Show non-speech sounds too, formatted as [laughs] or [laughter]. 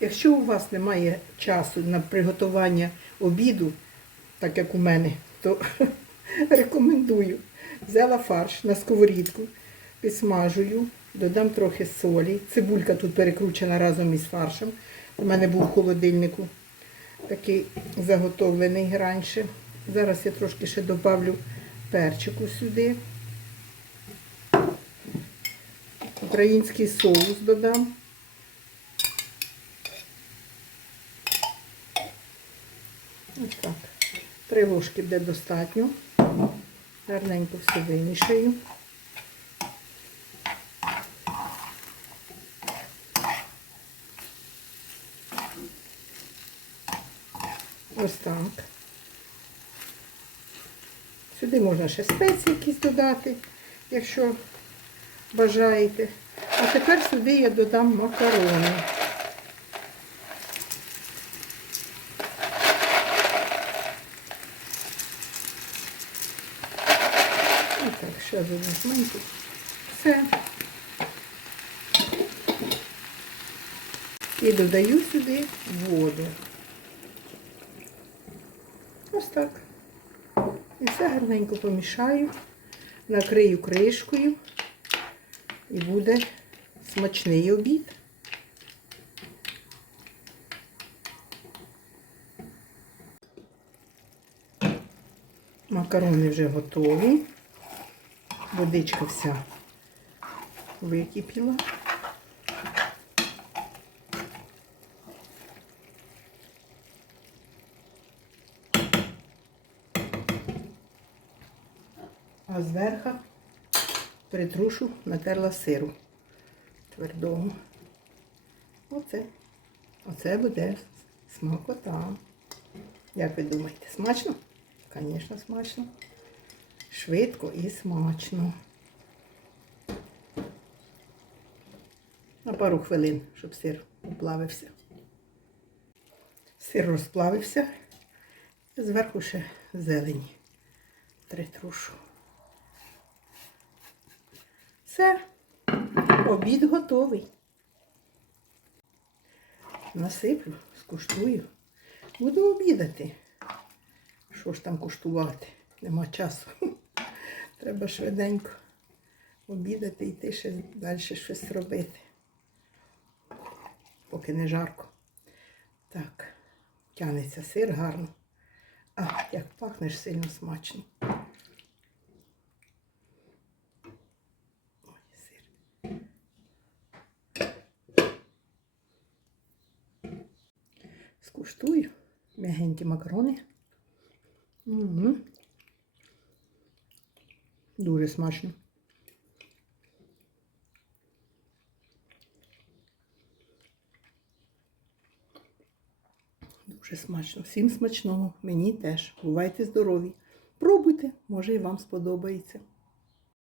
Якщо у вас немає часу на приготування обіду, так як у мене, то [laughs] рекомендую. Взяла фарш на сковорідку, підсмажую, додам трохи солі. Цибулька тут перекручена разом із фаршем. У мене був в холодильнику такий заготовлений раніше. Зараз я трошки ще добавлю перчику сюди. Український соус додам. Ось так. Три ложки буде достатньо. Гарненько все вимішаю. Ось так. Сюди можна ще спеції якісь додати, якщо бажаєте. А тепер сюди я додам макарони. Ще одну зменьку. Все. І додаю сюди воду. Ось так. І все гарненько помішаю, накрию кришкою і буде смачний обід. Макарони вже готові. Водичка вся википіла. А зверху притрушу натерла сиру твердого. Оце. Оце буде смакота. Як ви думаєте, смачно? Звісно, смачно. Швидко і смачно. На пару хвилин, щоб сир уплавився. Сир розплавився. Зверху ще зелень притрушу. Все, обід готовий. Насиплю, скуштую. Буду обідати. Що ж там куштувати? Нема часу. Треба швиденько обідати йти ще далі щось робити. Поки не жарко. Так, тянеться сир гарно. А, як пахнеш сильно смачно. Ой, сир. Скуштую м'ягенькі макарони. Угу. Дуже смачно. Дуже смачно. Всім смачного. Мені теж. Бувайте здорові. Пробуйте, може і вам сподобається.